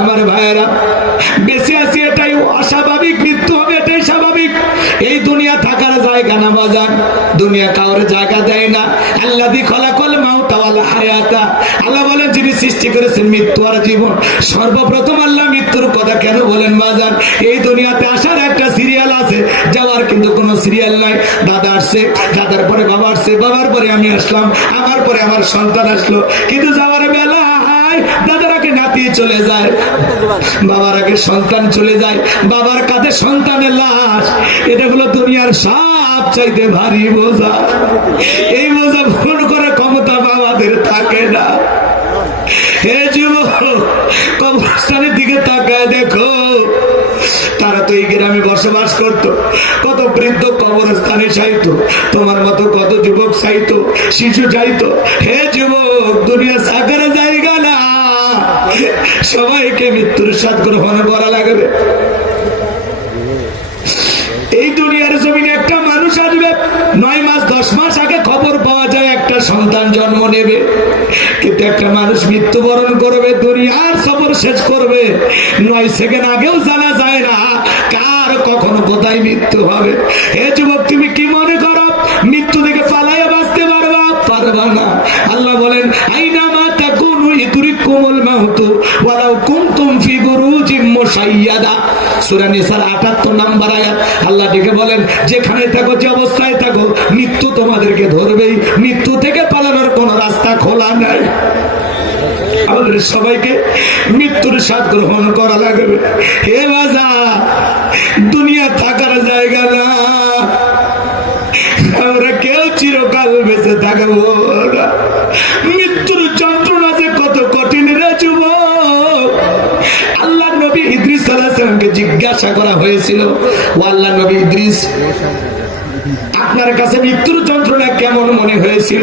আমার ভাইয়েরা, বেঁচে আছি এটাই অস্বাভাবিক, মৃত্যু হবে এটাই স্বাভাবিক। এই দুনিয়া থাকার জায়গা না বাজার দুনিয়া কাউরে জায়গা দেয় না। আল্লাহ দি খলাকল মাউতা ওয়াল হায়াতা। আল্লাহ বলেন, যিনি সৃষ্টি করেছেন মৃত্যু আর জীবন, সর্বপ্রথম আল্লাহ মৃত্যুর কথা কেন বলেন বাজান এই দুনিয়াতে আসার একটা সিরিয়াল আছে, যাওয়ার কিন্তু কোনো সিরিয়াল নাই। দাদা আসছে, দাদার পরে বাবা আসছে, বাবার পরে আমি আসলাম, আমার পরে আমার সন্তান আসলো। কিন্তু যাওয়ার নাতি চলে যায়। বাবার আগে সন্তান চলে যায়। বাবার কাঁধে সন্তানের লাশ। এটা হলো দুনিয়ার সব চাইতে ভারী বোঝা। এই বোঝা ভুল করে ক্ষমতা বাবাদের থাকে না। হে যুবক, কবরস্থানের দিকে তাকায় দেখো। তারা তো এই গ্রামে বসবাস করত। কত বৃদ্ধ কবরস্থানে চাইতো। তোমার মতো কত যুবক চাইতো, শিশু চাইতো। হে যুবক, দুনিয়া না সবাইকে মৃত্যুর সাথ গ্রহণ করা লাগবে। এই দুনিয়ার জমিনে একটা মানুষ আসবে, নয় মাস, দশ মাস আগে খবর পাওয়া যায় একটা সন্তান জন্ম নেবে। কিন্তু একটা মানুষ মৃত্যুবরণ করবে, দুনিয়ার শেষ করবে। নয় সেকেন্ড আগেও জানা যায় না কার, কখন, কোথায় মৃত্যু হবে। হে যুবক, তুমি কি মনে করো? মৃত্যু থেকে পালাইয়া বাঁচতে পারবা? পারবা না। আল্লাহ বলেন ওয়ালাউ কুনতুম ফি বুরুজিম সূরা নিসার 78 নাম্বার আয়াত। আল্লাহ বলেন, যেখানে থাকো, যে অবস্থায় থাকো, মৃত্যু তোমাদেরকে ধরবেই। মৃত্যু থেকে পালানোর কোনো রাস্তা খোলা নাই। আমাদের সবাইকে মৃত্যুর স্বাদ গ্রহণ করা লাগবে। হে বাজা জিজ্ঞাসা করা হয়েছিল। ও আল্লাহ নবী ইদ্রিস, আপনার কাছে মৃত্যুর যন্ত্রণা কেমন মনে হয়েছিল?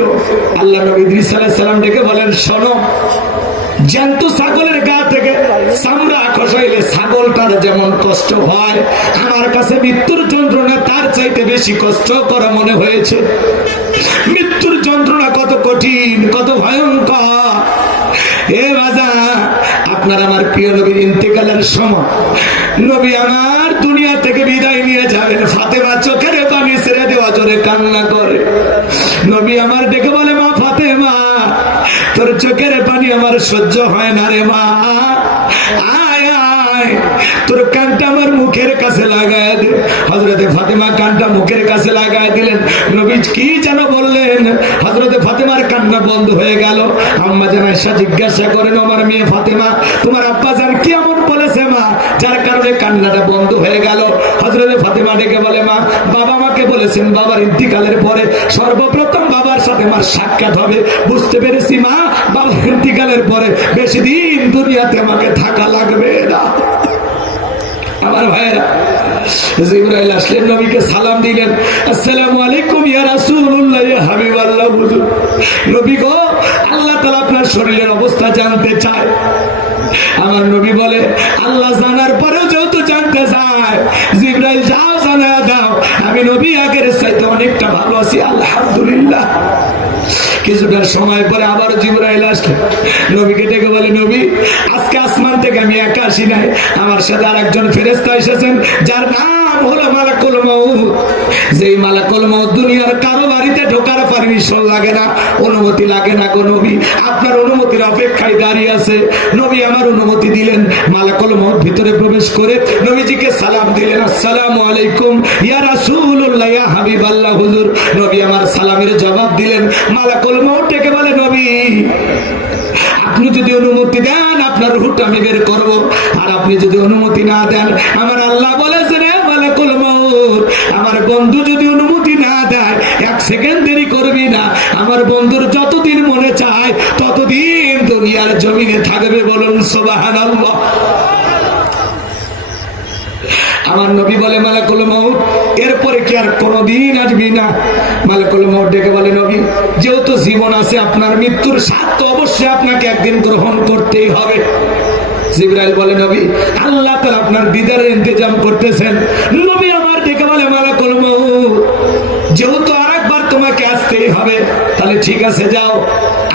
আল্লাহ নবী ইদ্রিস ডেকে বলেন জ্যান্ত ছাগলের গা থেকে চামড়া ছাগলটার যেমন কষ্ট হয়, আমার কাছে মৃত্যুর যন্ত্রণা তার চাইতে বেশি কষ্ট করা মনে হয়েছে। মৃত্যুর যন্ত্রণা কত কঠিন, কত ভয়ঙ্কর। এ বাজা আপনার আমার প্রিয় নবীর ইন্তেকালের সময়। নবী আমার দুনিয়া থেকে বিদায় নিয়ে যাবেন। ফাতেমা চোখের পানি ছেড়ে দেওয়া জোরে কান্না করে। নবী আমার ডেকে বলে, মা ফাতেমা, তোর চোখের পানি আমার সহ্য হয় না রে মা। হজরতে ফাতেমা কানটা মুখের কাছে লাগায় দিলেন। নবী কি যেন বললেন? হজরতে ফাতেমার কান্না বন্ধ হয়ে গেল। আম্মা যেন এসা জিজ্ঞাসা করেন আমার মেয়ে ফাতেমা, তোমার আব্বা জান কি এমন বলেছে মা? যার কারণে কান্নাটা বন্ধ হয়ে গেল। হজরতে ফাতেমা ডেকে বলে, মা, বাবা মাকে বলেছেন বাবার ইন্তিকালের পরে সর্বপ্রথম বাবার সাথে আমার সাক্ষাৎ হবে। বুঝতে পেরেছি মা, বাবার ইন্তিকালের পরে বেশি দিন দুনিয়াতে আমাকে থাকা লাগবে না। আমার ভাইয়েরা সালাম দিলেন। আসসালামু আল্লাহ তাআলা আপনার শরীরের অবস্থা জানতে চায়। কিছুটা সময় পরে আবার জিব্রাইল আসলো। নবীকে ডেকে বলে, নবী, আজকে আসমান থেকে আমি একা আসি নাই। আমার সাথে আর একজন ফেরেস্তা এসেছেন, যার নাম হলো মালাকুল মৌত যেই মালাকুল মৌত দুনিয়ার কারও বাড়িতে ঢোকার পারমিশন লাগে না, অনুমতি লাগে না গো নবী। আপনার অনুমতির অপেক্ষায় দাঁড়িয়ে আছে। নবী আমার অনুমতি দিলেন, মালাকুল মৌত ভিতরে প্রবেশ করে নবীজিকে সালাম দিলেন, আসসালামু আলাইকুম, ইয়া রাসূলুল্লাহ আপনার রুট আমি বের করব। আর আপনি যদি অনুমতি না দেন, আমার আল্লাহ বলেছেন মালাকুল মউত, আমার বন্ধু যদি অনুমতি না দেয়, এক সেকেন্ড দেরি করবি না। আমার বন্ধুর যতদিন মনে চায়, ততদিন দুনিয়ার জমিনে থাকবে বলুন, সুবহানাল্লাহ। আমার নবী বলে, মালাকুল মৌত এরপরে কি আর কোনোদিন আসবি না? মালাকুল মৌত ডেকে বলে, নবী, যেহেতু জীবন আছে, আপনার মৃত্যুর স্বাদ তো অবশ্যই আপনাকে একদিন গ্রহণ করতেই হবে। জিব্রাইল বলে, নবী, আল্লাহ তাআলা আপনার দিদারের ইন্তজাম করতেছেন। নবী আমার ডেকে বলে, মালাকুল মৌত যেহেতু আরেকবার তোমাকে আসতেই হবে, তাহলে ঠিক আছে, যাও।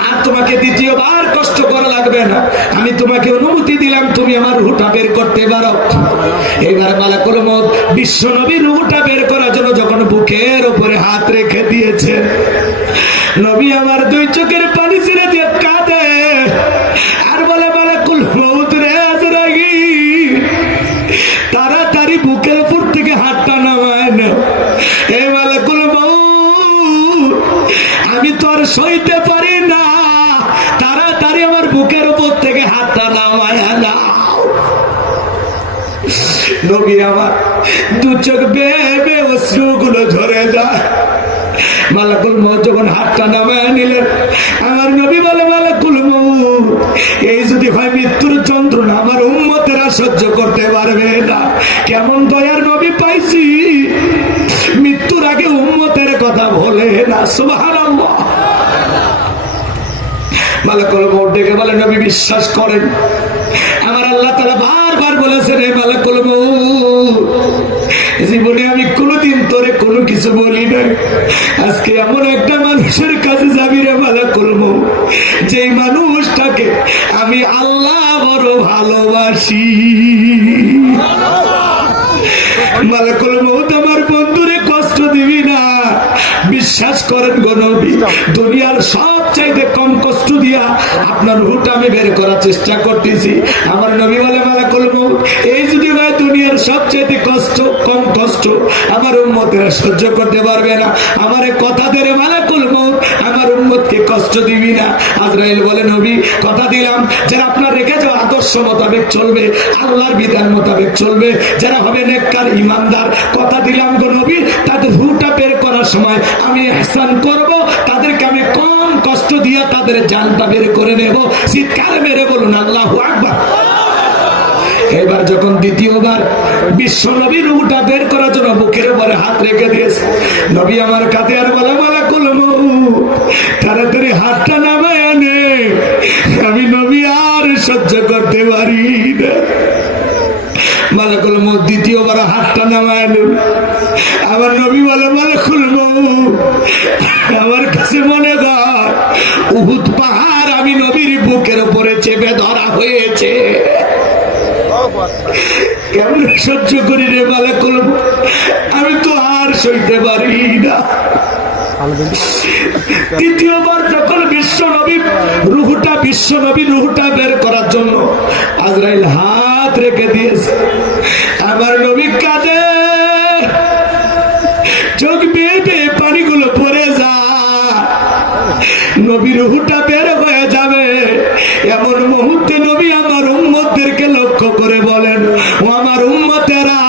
আর তোমাকে দ্বিতীয়বার কষ্ট করা লাগবে না। আমি তোমাকে অনুমতি দিলাম, তুমি আমার রুহটা বের করতে পারো। এবার মালাকুল মত বিশ্ব নবী রুহটা বের করার জন্য যখন বুকের উপরে হাত রেখে দিয়েছে, নবী আমার দুই চোখের পানি ছেড়ে দিয়ে কাঁদে। আর বলে, মালাকুল মৌত রে আজরাগি তাড়াতাড়ি বুকের উপর থেকে হাতটা নামায় না। এ মালাকুল মৌত আমি তো আর সইতে নবী আমার। দু চোখ বেবে অশ্রুগুলো ঝরে যায়। মালাকুল মৌ যখন হাতটা নামায় নিলেন, আমার নবী বলে, মালাকুল এই যদি হয় মৃত্যুর যন্ত্রণা আমার উম্মতেরা সহ্য করতে পারবে না। কেমন দয়ার নবী পাইছি। মৃত্যুর আগে উম্মতের কথা বলে না, সুবহানাল্লাহ। মালাকুল মৌ ডেকে বলে, নবী, বিশ্বাস করেন। আমার আল্লাহ তারা বারবার বলেছেন আজকে এমন একটা মানুষের কাছে যাবি রে মালাকুল মৌ যেই মানুষটাকে আমি আল্লাহ বড় ভালোবাসি। বন্ধুরে কষ্ট দিবি না। বিশ্বাস করেন গো নবী, দুনিয়ার কম কষ্ট দিয়া আপনার হুট আমি বের করার চেষ্টা করতেছি। আমার নবী বলে মালাকুল এই যদি হয় দুনিয়ার সব চাইতে কষ্ট, কম কষ্ট, আমার উম্মতেরা সহ্য করতে পারবে না। আমার আজরাইল বলে, নবী, কথা দিলাম। যারা আপনার রেখে যাওয়া আদর্শ মোতাবেক চলবে, আল্লাহর বিধান মোতাবেক চলবে, যারা হবে নেককার ইমানদার, কথা দিলাম গো নবী, তাদের রুটা বের করার সময় আমি এহসান করব, তাদেরকে আমি কম কষ্ট দিয়ে তাদের জানটা বের করে নেব। চিৎকার মেরে বলুন, আল্লাহ আকবার। এবার যখন দ্বিতীয়বার বিশ্ব নবী রুটা বের করার জন্য বুকের উপরে হাত রেখে দিয়েছে, নবী, আমার কাতে আর বলা মালা কুলমু তাড়াতাড়ি হাতটা নামায় আমার নবী বলে মালাকুল মৌ আমার কাছে মনে কর উহুদ পাহাড় আমি নবীর বুকের উপরে চেপে ধরা হয়েছে। কেমন সহ্য করি রে মালাকুল মৌ? আমি তো আর সইতে পারি না। তৃতীয়বার যখন বিশ্ব নবী, রুহুটা বিশ্ব নবী রুহুটা বের করার জন্য আজরাইল হাত রেখে দিয়েছে। আমার নবী কাঁদে। চোখ বেয়ে বেয়ে পানিগুলো পড়ে যায়। নবী রুহুটা বের হয়ে যাবে। এমন মুহূর্তে নবী আমার উম্মতদেরকে লক্ষ্য করে বলেন, ও আমার উম্মতেরা,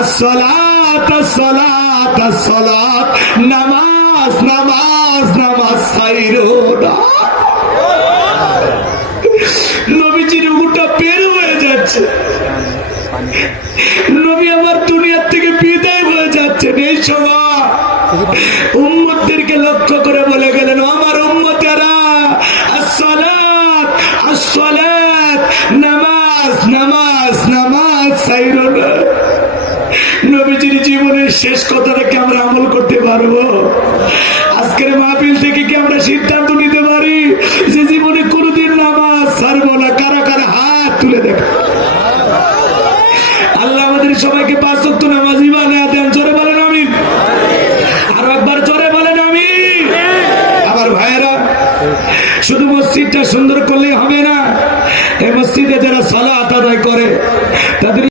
আসসালাত আসসালাত আসসালাত, নামাজ নামাজ নামাজ সাইরো না নবীজির রুহুটা বের হয়ে যাচ্ছে নবী আমার দুনিয়ার থেকে বিদায় হয়ে যাচ্ছেন এই সময় উম্মতদেরকে লক্ষ্য করে বলে গেলেন, আমার উম্মতেরা, আসসালাত আসসালাত, নামাজ নামাজ নামাজ সাইরো নবীজির জীবনের শেষ কথাটা কি আমরা আমল করতে পারব? আজকের মাহফিল থেকে কি আমরা সিদ্ধান্ত নিতে পারি যে জীবনে কোনোদিন নামাজ ছাড়বো না? কারা কারা হাত তুলে দেখ সবাইকে পাঁচ সত্য নামাজি বানিয়ে দেন, জোরে বলেন আমি আরও একবার জোরে বলেন আমি আমার ভাইয়েরা, শুধু মসজিদটা সুন্দর করলে হবে না, এই মসজিদে যারা সালাত আদায় করে, তাদের